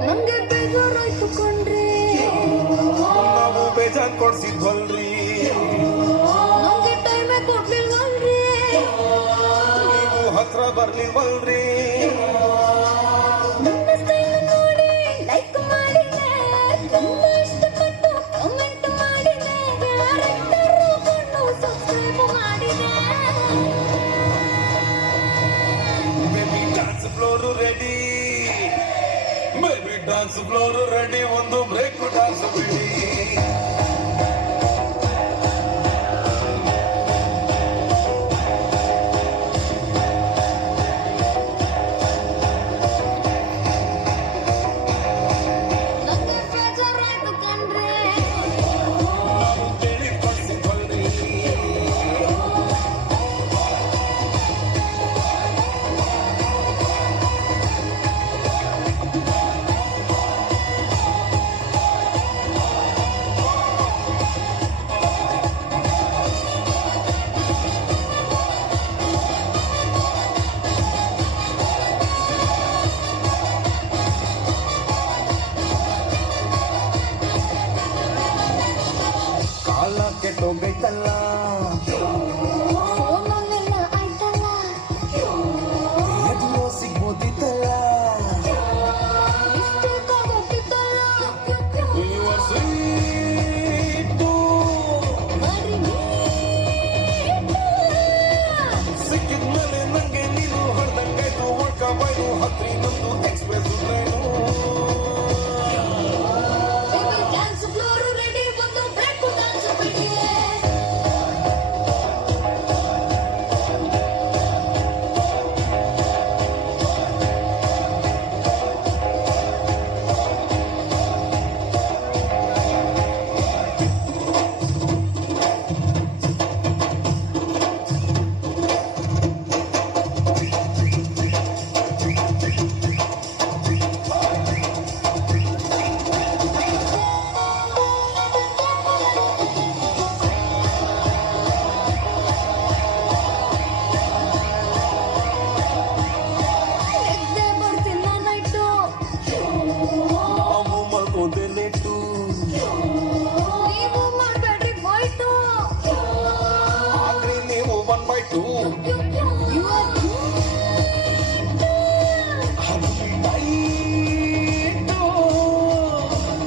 ನಂಗೆ ಬೇಜಾರಾಯ್ತು ಕಂಡ್ರೆ ಬೇಜಾನ್ ಕೊಡ್ಸಿದ್ವಲ್ರಿ, ನಮ್ಗೆ ಟೈಮೇ ಕೊಡ್ಲಿಲ್ವಲ್ರಿ, ನೀವು ಹತ್ರ ಬರ್ಲಿಲ್ವಲ್ರಿ. ನನ್ನ ಸ್ಟೈಲ್ ನೋಡಿ ಲೈಕ್ ಮಾಡಿದೆ, ತುಂಬಾ ಇಷ್ಟಪಟ್ಟು ಕಮೆಂಟ್ ಮಾಡಿದೆ, ಯಾರೆಲ್ಲರೂ ಕೊಂಡು ಸಬ್ಸ್ಕ್ರೈಬ್ ಮಾಡಿದೆ. Baby dance floor ready, baby dance floor ready, ಒಂದು ಬ್ರೇಕ್ ಡಾನ್ಸ್ ಬಿಡಿ. ನಂಗೆ ಬೇಜಾರಾಯ್ತು ಕಣ್ರಿ, ನಾನು ಕೇಳಿ ಕೊಡ್ಸಿದ್ವಲ್ರಿ, ಕಾಲ ಕೆಟ್ಟೋಗೈತಲ್ಲ, ಫೋನಲ್ಲೆಲ್ಲ ಆಯ್ತಲ್ಲ, ಎದುರು ಸಿಗ್ಬೋದಿತ್ತಲ್ಲ. ಮಿಸ್ಟೇಕ್ ಆಗೋಗ್ತಿತ್ತಲ್ಲ, You are sweet too. ಬರೀ ನೀನು. ಸಿಕ್ಕಿದ್ಮೇಲೆ ನಂಗೆ ನೀನು ಹೊಡೆದಂಗಾಯ್ತು, ಹೊಡ್ಕಬಾಯ್ತು ಹತ್ರಿ ನಂದು express train. Baby dance floor ready, ಒಂದು ಬ್ರೇಕ್ ಡ್ಯಾನ್ಸ್ ಬಿಡಿ. ನಿದ್ದೆ ಬರ್ತಿಲ್ಲ ನೈಟು, ನಾವು ಮಲ್ಕೋದೆ ಲೇಟು, ನೀವು ಮಾಡ್ಬೇಡ್ರಿ ಫೈಟು. ಆದ್ರೆ ನೀವು 1/2 You are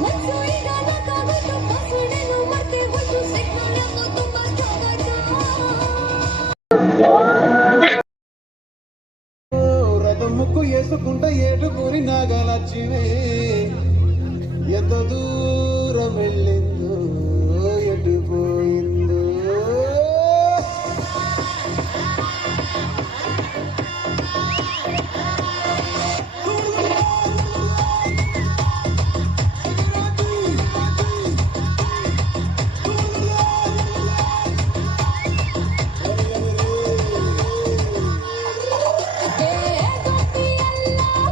ಮನ್ಸು ಈಗ ನಾಕಾಗೋಯ್ತು, ಪಾಸ್ವರ್ಡೇನು ಮರ್ತೇ ಹೋಯ್ತು, ಸಿಗ್ನಲ್ ಯಾಕೋ ತುಂಬಾ ಸ್ಟ್ರಾಂಗ್ ಆಯ್ತು. రథముకు వేసుకుంట ఏడుగురి నాగలచ్చివే, ఎంత దూరం వెళ్ళిందో ఎటు పోయిందో.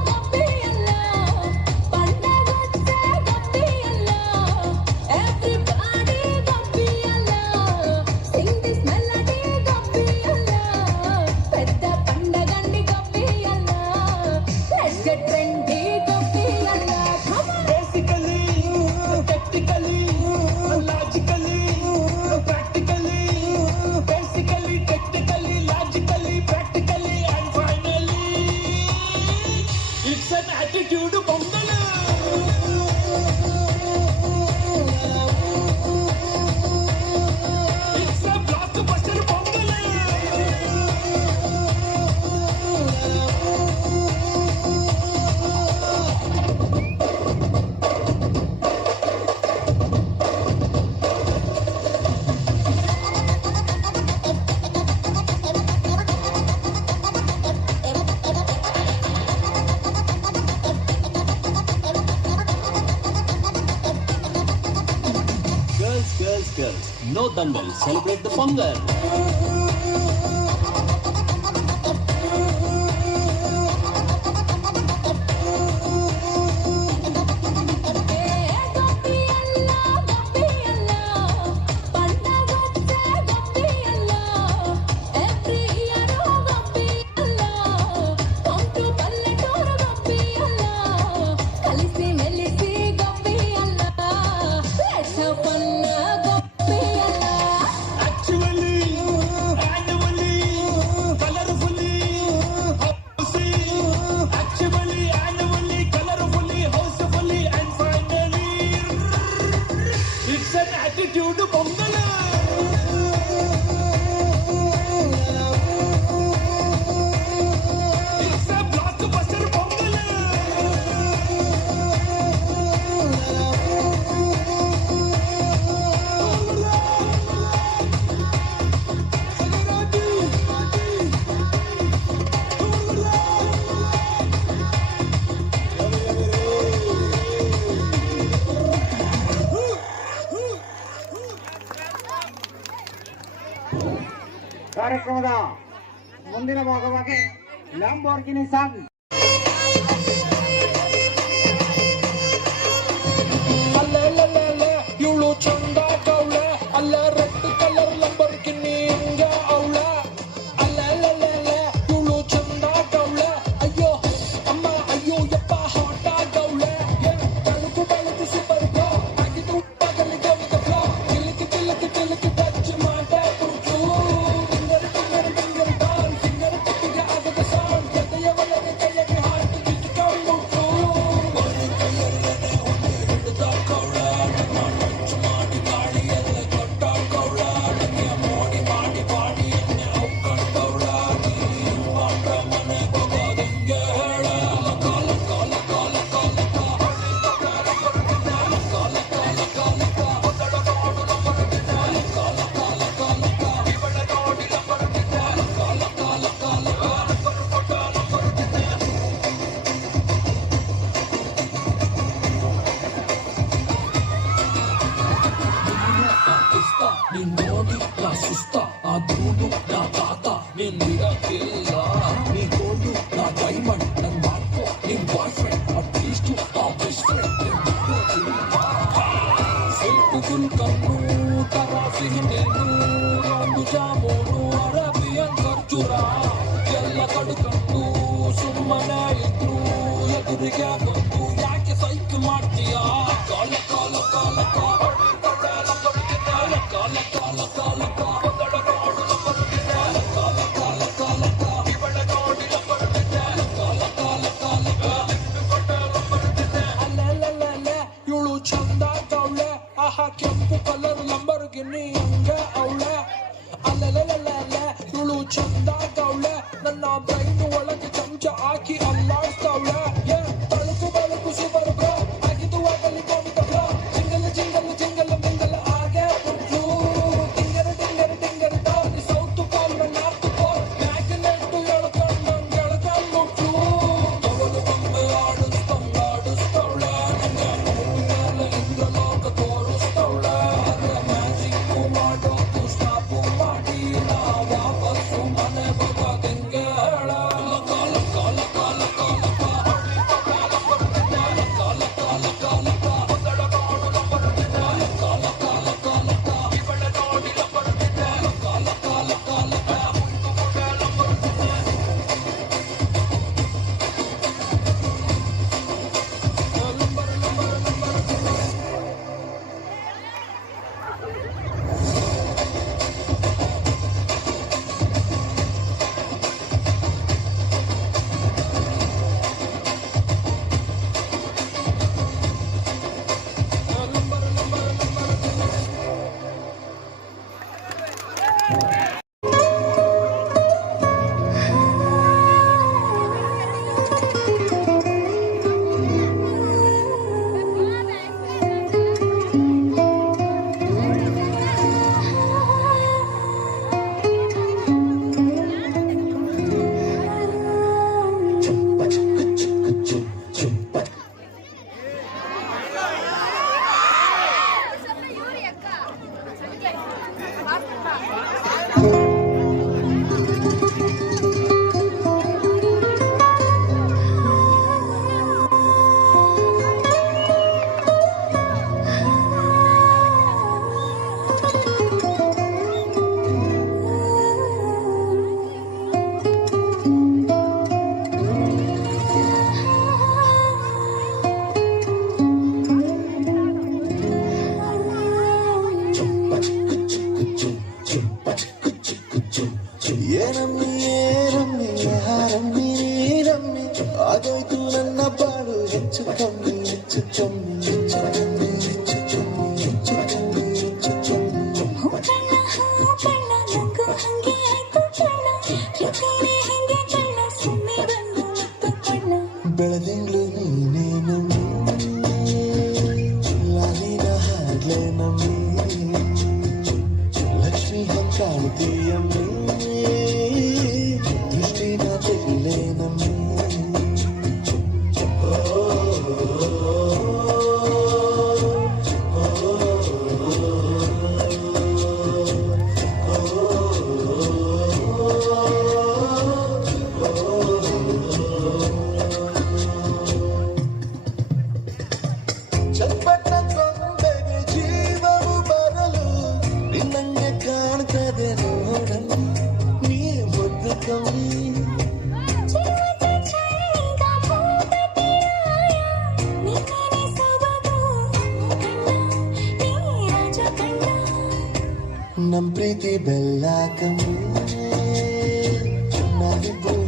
గొప్పియల్ల పండగొచ్చే గొప్పియల్ల ఎవ్రీబడీ గొప్పియల్ల సింగ్ దిస్ మెలడీ గొప్పియల్ల పెద్ద పండగండి గొప్పియల్ల లెట్స్ గెట్ ట్రెండీ గొప్పియల్ల Basically, technically, logically, practically, basically, technically, logically, practically, and finally, it's an attitude pongal. It's a blockbuster pongal. Girls, no dandal, celebrate the Pongal. కలిసి మెలిసి గొప్పి అల్లా, let's have fun. ಕಿರಿಕ್ಯೂಡು pongal It's a blockbuster pongal ಕಾರ್ಯಕ್ರಮದ ಮುಂದಿನ ಭಾಗವಾಗಿ Lamborghini song ಅಲ್ಲೇ ಇವಳು ಚಂದ ಕವಳೆ ಅಲ್ಲ ರೆಡ್ ಕಲರ್ ಲಂಬರ್ಗಿನಿ ಹಿಂಗ ಅವಳ ಅಲ್ಲೇ ಇವಳು ಚಂದ ಕವಳೆ ಅಯ್ಯೋ ಅಮ್ಮ ಅಯ್ಯೋ ಯಪ್ಪ ಹಾಟ ಗೌಳೆ ಬೆಳಕು ಬೆಳಕು ಸೂಪರ್ ಬ್ರೋ ಆಗಿದ್ದು ಪಗಲಿಗೆ ಫ್ಲೋ ಕಿಲಕಿ ಟಚ್ ಮಾಡೆ ಬಿಟ್ಟು ಫಿಂಗರ್ ಡಾಲ್ ಫಿಂಗರ್ ಟಿಪ್ಪಿಗೆ ಆಗದ ಸೌಂಡ್ ಜೊತೆಯ ಒಳಗೆ ಕೈಯಲ್ಲಿ ಹಾರ್ಟ್ ಕಿಟ್ಕೊಂಡ್ಬಿಟ್ಟು ನೀನ್ ನೋಡಿ ನಾ ಸುಸ್ತ ಆ ಧೂಳು ನಾ ತಾತ ನೀನ್ ಬಿಡಕ್ಕಿಲ್ಲ ನೀ ಗೋಲ್ಡು ನಾ ಡೈಮಂಡ್ ನನ್ ಮಾರ್ಕೋ ನಿನ್ ಬಾಯ್ ಫ್ರೆಂಡ್ ಅಟ್ಲೀಸ್ಟ್ ಆ ಬೆಸ್ಟ್ ಫ್ರೆಂಡ್ ಸಿಲ್ಕು ಗುಲ್ಕನ್ನು ತರಾಸಿ ನೀನು ರಾಂಬು ಜಾಮೂನು ಅರಬಿಯನ್ ಖರ್ಜೂರ ಎಲ್ಲ ಕಡುಕಂಡು ಸುಮ್ಮನೆ ಇದ್ರು ಎದುರಿಗೆ ಬಂದು ಯಾಕೆ ಸೈಕ್ ಮಾಡ್ತೀಯಾ ಕಾಲ ಕಾಲ ಕಾಲ ಕಾಲ ಇವಳು ಚಂದ ಗೌಳೆ ಆಹಾ ಕೆಂಪು ಕಲರ್ ಲಂಬರ್ಗಿನಿ ಹಂಗ ಅವಳೆ ಅಲ್ಲೇ ಇವಳು ಚಂದ ಗೌಳೆ ನನ್ನ ಬ್ರೈನ್ ಒಳಗೆ ಚಮಚ ಹಾಕಿ ಅಲ್ಲಾಡ್ತಾವಳೆ ತಳುಕು ಬೆಳಕು ಸೂಪರ್ ಬ್ರೋ ಆಗಿದ್ದು ಆಗಲಿ ಗೋವಿಂದ ಬ್ರೋ ಜಿಂಗಲ್ ಮಿಂಗಲ್ ಹಾಗೆ ಬಿಟ್ಲು ಟಿಂಗರ್ ಡಾಲ್ ಸೌತ್ ಕಾಲ್ ನಾರ್ತ್ ಕಾಲ್ ಮ್ಯಾಗ್ನೆಟ್ ಎಳ್ಕೊಂಡ್ಬಿಟ್ಲು ತವಳು ಬೊಂಬೆ ಆಡಿಸ್ತಾವಳೆ ಇಂದ್ರಲೋಕ ತೋರಿಸ್ತಾವಳೆ ಮ್ಯಾಜಿಕ್ ಮಾಡೋದು ಸ್ಟಾಪ್ ಮಾಡಿ ನಾ ವಾಪಸ್ಸು ಮನೆ ಬರೋದಂಗೆ ಹೇಳ ಕಾಲ ತೆಗಿಲೆ ನಮ್ಮಿ ಲಕ್ಷ್ಮಿ ಹಂಗ್ ಕಾಣ್ತೀಯಮ್ಮಿ ದೃಷ್ಟಿನ ತೆಗಿಲೆ ನಮ್ಮಿ ಚಪ್ಪಟ್ಟ ಕೊಂಡೆಗೆ ಜೀವವು ಬರಲು ನಿನ್ನಂಗೆ ಕಾಣ್ತದೆ ನೋಡಲು ನೀ ಮುದ್ದು ಕಮ್ಮಿ ನಮ್ ಪ್ರೀತಿ ಬೆಲ್ಲ ಕಮ್ಮಿ ನಾವಿಬ್ಬರು